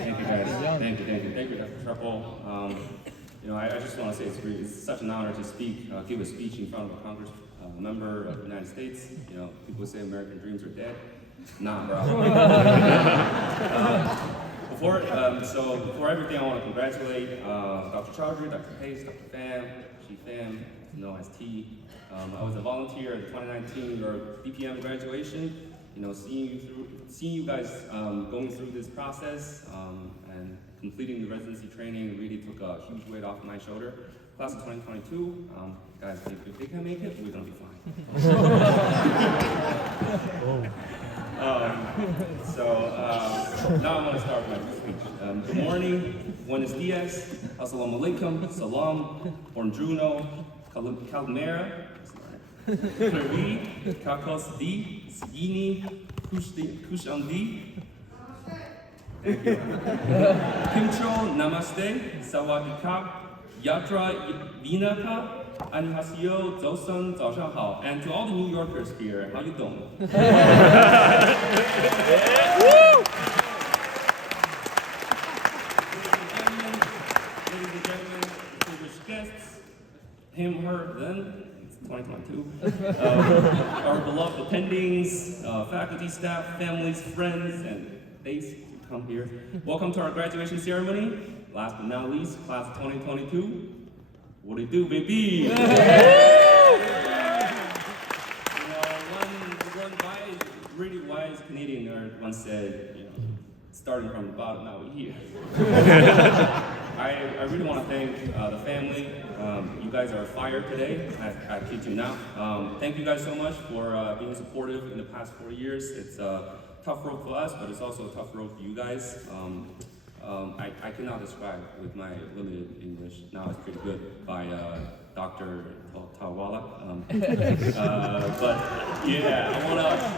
Thank you, guys. Thank you, Dr. Truffle. I just want to say it's such an honor to give a speech in front of a Congress member of the United States. People say American dreams are dead. Nah, bro. Before everything, I want to congratulate Dr. Chaudhry, Dr. Pace, Dr. Pham, Chief Pham, known as T. I was a volunteer at the 2019 BPM graduation. Seeing you guys going through this process and completing the residency training really took a huge weight off my shoulder. Class of 2022, guys, if they can make it, we're gonna be fine. Now I want to start my speech. Good morning, buenos dias, assalamu alaikum, salam, buongiorno, calimera, Kari, kakos di, sigini, kushandi. Thank you. Kimcho, namaste, sawadika, yatra vinaka, annyeonghaseyo, zosan, zaoshang. And to all the New Yorkers here, how you doing? Ladies and gentlemen, distinguished guests, him, her, them. 2022. Our beloved attendings, faculty, staff, families, friends, and they come here. Welcome to our graduation ceremony. Last but not least, class of 2022. What do you do, baby? One really wise Canadian nerd once said, starting from the bottom, now we're here. I really want to thank the family. You guys are fire today. I kid you not. Thank you guys so much for being supportive in the past 4 years. It's a tough road for us, but it's also a tough road for you guys. I cannot describe with my limited English. Now it's pretty good by Dr. Tawala.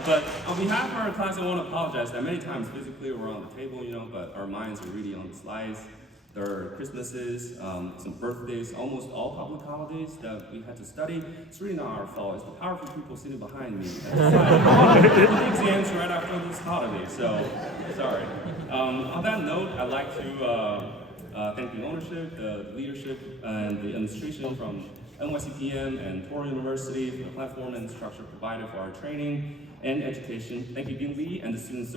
But on behalf of our class, I want to apologize that many times physically we're on the table, but our minds are really on the slides. There are Christmases, some birthdays, almost all public holidays that we had to study. It's really not our fault. It's the powerful people sitting behind me. The exams right after this holiday, so sorry. On that note, I'd like to thank the ownership, the leadership, and the administration from NYCPM and Touro University for the platform and structure provided for our training and education. Thank you, Dean Lee, and the Student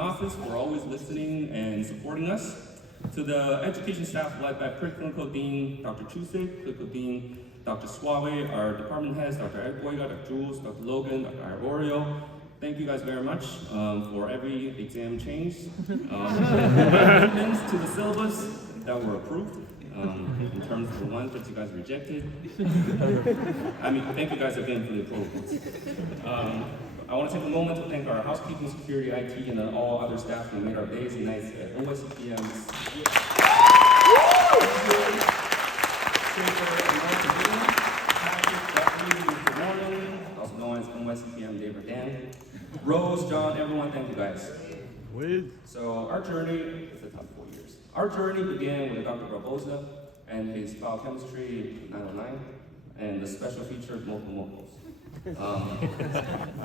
Office for always listening and supporting us. To the education staff led by Clinical Dean Dr. Chusik, Clinical Dean Dr. Suave, our department heads, Dr. Ed Boyga, Dr. Jules, Dr. Logan, Dr. Arborio. Thank you guys very much for every exam change. Amendments to the syllabus that were approved in terms of the ones that you guys rejected. Thank you guys again for the approvals. I want to take a moment to thank our housekeeping, security, IT, and all other staff who made our days and nights at NYCPM's also known as NYCPM David Dan. Rose, John, everyone, thank you guys. So our journey is a tough 4 years. Our journey began with Dr. Barbosa and his biochemistry 909 and the special feature of multiple. We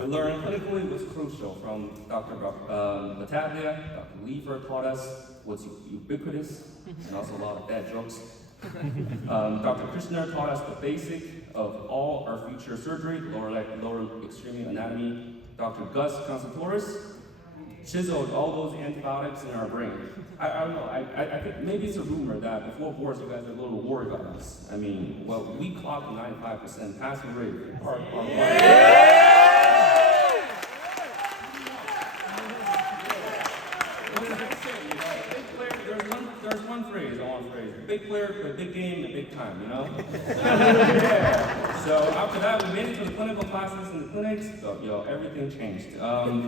learned clinically was crucial from Dr. Battaglia. Dr. Lever taught us what's ubiquitous and also a lot of bad jokes. Dr. Krishna taught us the basic of all our future surgery, lower extremity anatomy. Dr. Gus Constantouris chiseled all those antibiotics in our brain. I don't know, I think maybe it's a rumor that before boards you guys are a little worried about us. We clocked 95% passing rate. There's one phrase, big player for a big game, a big time, Yeah. So after that, we made it to the clinical classes in the clinics, so everything changed.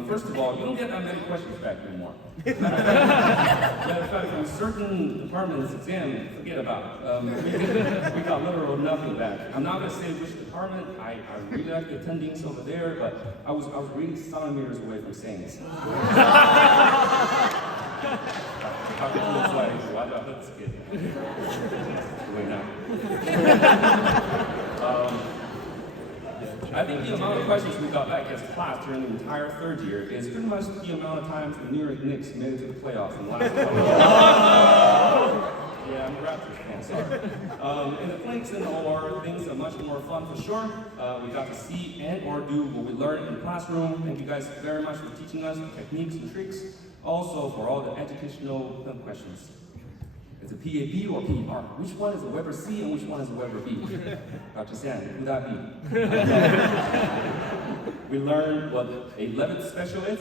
First of all, you don't get that many questions back anymore. Matter of fact, from certain departments' exam, forget about it. We got literal nothing back. I'm not gonna say which department. I really like the attendings over there, but I was really centimeters away from saying it. Why do I let this kid? Wait, now. I think think the amount of questions we got back as a class during the entire third year is pretty much the amount of times the New York Knicks made it to the playoffs in the last 20 years. Yeah, I'm a Raptors fan, sorry. In the clinics and the OR, things are much more fun for sure. We got to see and or do what we learned in the classroom. Thank you guys very much for teaching us the techniques and tricks. Also for all the educational questions. Is it PAB or PR? Which one is a Weber C and which one is a Weber B? Dr. San, who that be? We learned what a Levitt special is.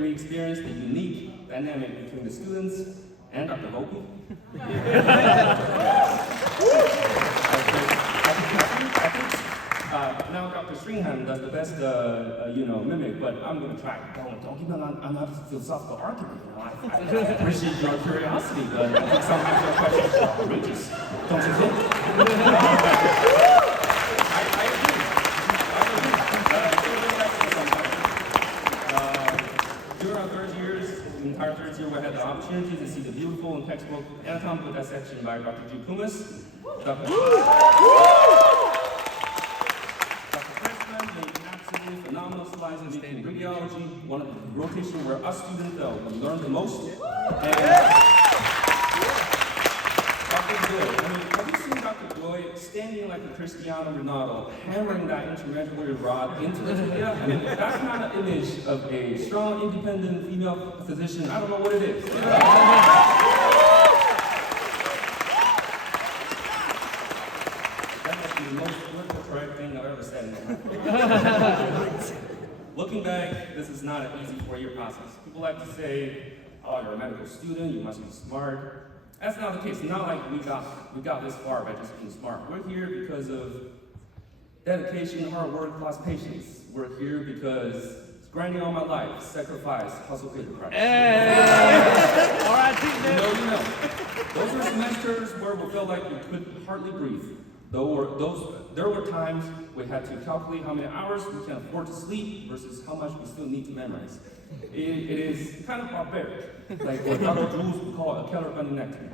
We experienced the unique dynamic between the students and Dr. Volpe. Now Dr. Stringham does the best, mimic, but I'm going to try. Don't give me an philosophical argument. I appreciate your curiosity, but I think sometimes your questions are outrageous. Don't you think? I agree. During our third years, the entire third year, we had the opportunity to see the beautiful and textbook anatomical dissection by Dr. G. Kumis. Phenomenal slides in radiology, one of the rotation where us students learn the most. And Dr. Goy, have you seen Dr. Goy standing like a Cristiano Ronaldo, hammering that intramedullary rod into the tibia? That's not an image of a strong, independent female physician. I don't know what it is. That must be the most political correct thing I've ever said in my life. Looking back, this is not an easy 4-year process. People like to say, oh, you're a medical student, you must be smart. That's not the case. It's not like we got this far by just being smart. We're here because of dedication, hard work, plus patience. We're here because it's grinding all my life, sacrifice, hustle, pay the price. Hey! All right, you know. Those were semesters where we felt like we could hardly breathe. There were times we had to calculate how many hours we can afford to sleep versus how much we still need to memorize. It is kind of barbaric, like what Dr. Jules would call a Keller bunionectomy.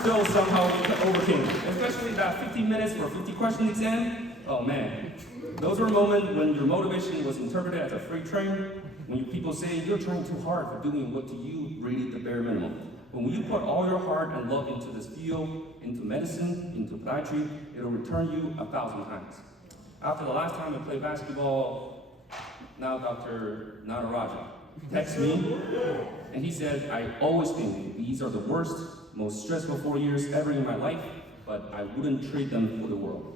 Still somehow we overcame it, especially that 15 minutes for a 50-question exam. Oh man, those were moments when your motivation was interpreted as a freight train, when people say you're trying too hard for doing what to you really the bare minimum. But when you put all your heart and love into this field, into medicine, into podiatry, it'll return you 1,000 times. After the last time I played basketball, now Dr. Nataraja texted me, and he said, I always think these are the worst, most stressful 4 years ever in my life, but I wouldn't trade them for the world.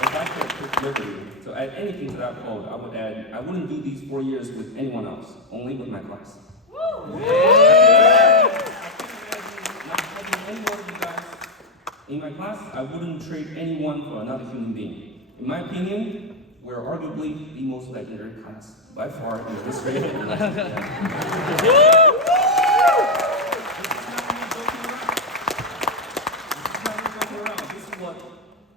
If I could take liberty to add anything to that quote, I would add, I wouldn't do these 4 years with anyone else, only with my class. Woo! Yeah. Not having any one of you guys in my class, I wouldn't trade anyone for another human being. In my opinion, we're arguably the most legendary class by far in the history of the lesson.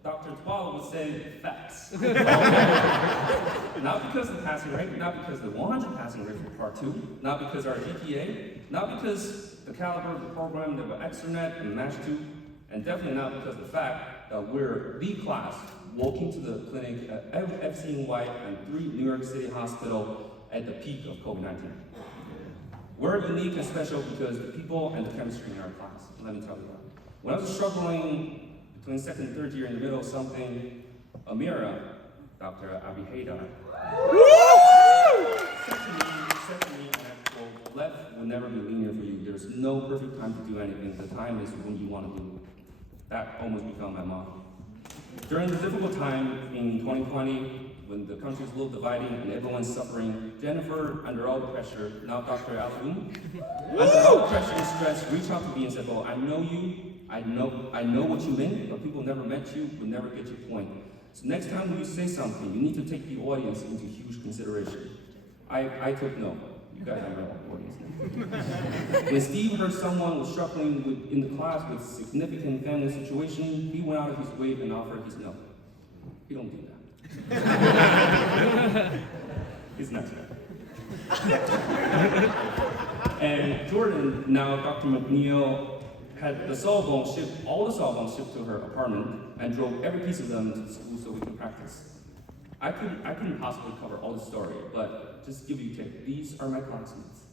Dr. Twala would say facts. Not because of the passing rate, not because of the 100 passing rate for part 2, not because our GPA, not because the caliber of the program that we're extranet and matched to, and definitely not because of the fact that we're the class walking to the clinic at FCN White and 3 New York City Hospital at the peak of COVID-19. We're unique and special because the people and the chemistry in our class. Let me tell you that. When I was struggling between second and third year in the middle of something, Amira, Dr. Abiheda, said to me, left will never be linear for you. There's no perfect time to do anything. The time is when you want to do it. That almost became my motto. During the difficult time in 2020, when the country is a little dividing and everyone's suffering, Jennifer, under all the pressure, now Dr. Alvin, under all the pressure and stress, reached out to me and said, well, I know you, I know what you meant, but people never met you, will never get your point. So next time when you say something, you need to take the audience into huge consideration. I took no. You guys are my audience now. When Steve heard someone was struggling in the class with significant family situation, he went out of his way and offered his no. he don't do that. He's nice guy. And Jordan, now Dr. McNeil, had the cell phone shipped, all the cell phones shipped to her apartment and drove every piece of them to school so we could practice. I couldn't possibly cover all the story, but just give you a tip. These are my classmates.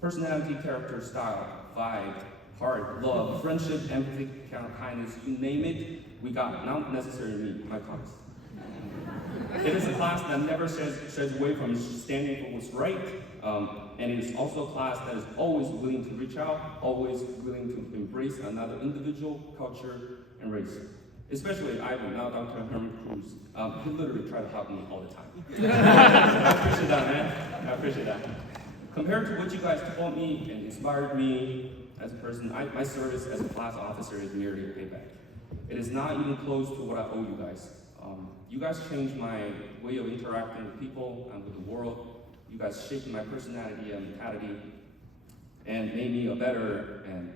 Personality, character, style, vibe, heart, love, friendship, empathy, kindness, you name it, we got it. Not necessarily me, my class. It is a class that never shies away from standing for what's right, and it is also a class that is always willing to reach out, always willing to embrace another individual, culture, and race. Especially Ivan, now Dr. Herman Cruz. He literally tried to help me all the time. I appreciate that, man. I appreciate that. Compared to what you guys told me and inspired me as a person, my service as a class officer is merely a payback. It is not even close to what I owe you guys. You guys changed my way of interacting with people and with the world. You guys shaped my personality and mentality and made me a better and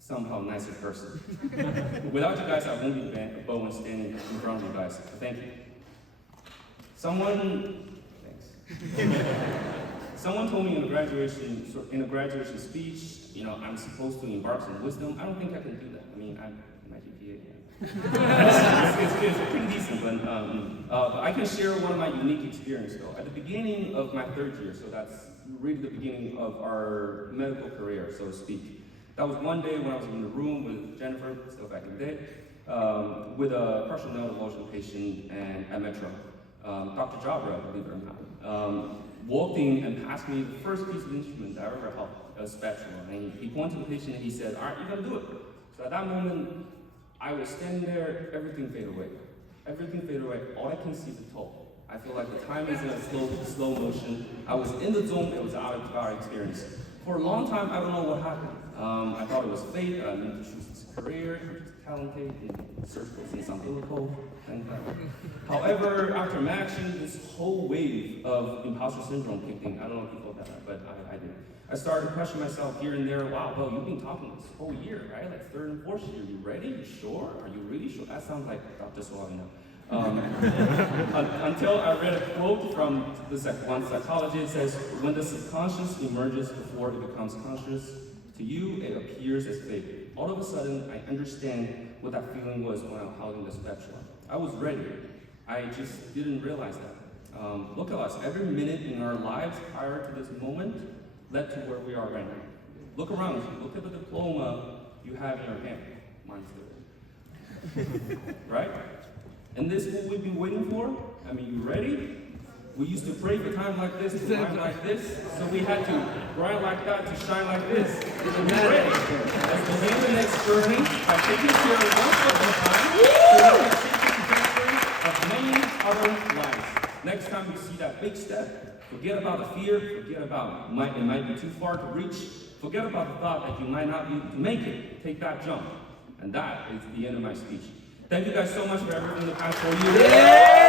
somehow nicer person. Without you guys, I won't be Bowen standing in front of you guys. Thank you. Someone told me in a graduation speech, you know, I'm supposed to embark on wisdom. I don't think I can do that. I mean, my GPA. It's pretty decent, but I can share one of my unique experiences though. At the beginning of my third year, so that's really the beginning of our medical career, so to speak. That was one day when I was in the room with Jennifer, still back in the day, with a partial nerve avulsion patient and at Metro. Dr. Jabra, believe it or not, walked in and passed me the first piece of instrument that I ever held, a spatula. And he pointed to the patient and he said, all right, you're gonna do it. So at that moment, I was standing there, everything faded away. Everything faded away, all I can see is the toe. I feel like the time is in a slow motion. I was in the zone, it was out of our experience. For a long time, I don't know what happened. I thought it was fate, I meant to choose this career, I'm just talented, and surgical since I'm umbilical, and however, after matching, this whole wave of imposter syndrome kicked in. I don't know if you felt that, but I did. I started to question myself here and there. Wow, well, you've been talking this whole year, right? Like third and fourth year. You ready? You sure? Are you really sure? That sounds like Dr. Suavina. Until I read a quote from one psychologist. It says, when the subconscious emerges before it becomes conscious, to you it appears as fate. All of a sudden, I understand what that feeling was when I was holding the spatula. I was ready. I just didn't realize that. Look at us. Every minute in our lives prior to this moment led to where we are right now. Look around you. Look at the diploma you have in your hand. Mine's still right? And this is what we've been waiting for? I mean, you ready? We used to pray for time like this, to grind like this, so we had to grind like that to shine like this. So we're ready. Let's begin the next journey by taking care of one step at a time, so we can shape the trajectory of many other lives. Next time you see that big step, forget about the fear, forget about it might be too far to reach, forget about the thought that you might not be able to make it. Take that jump. And that is the end of my speech. Thank you guys so much for everything in the past 4 years. Yeah!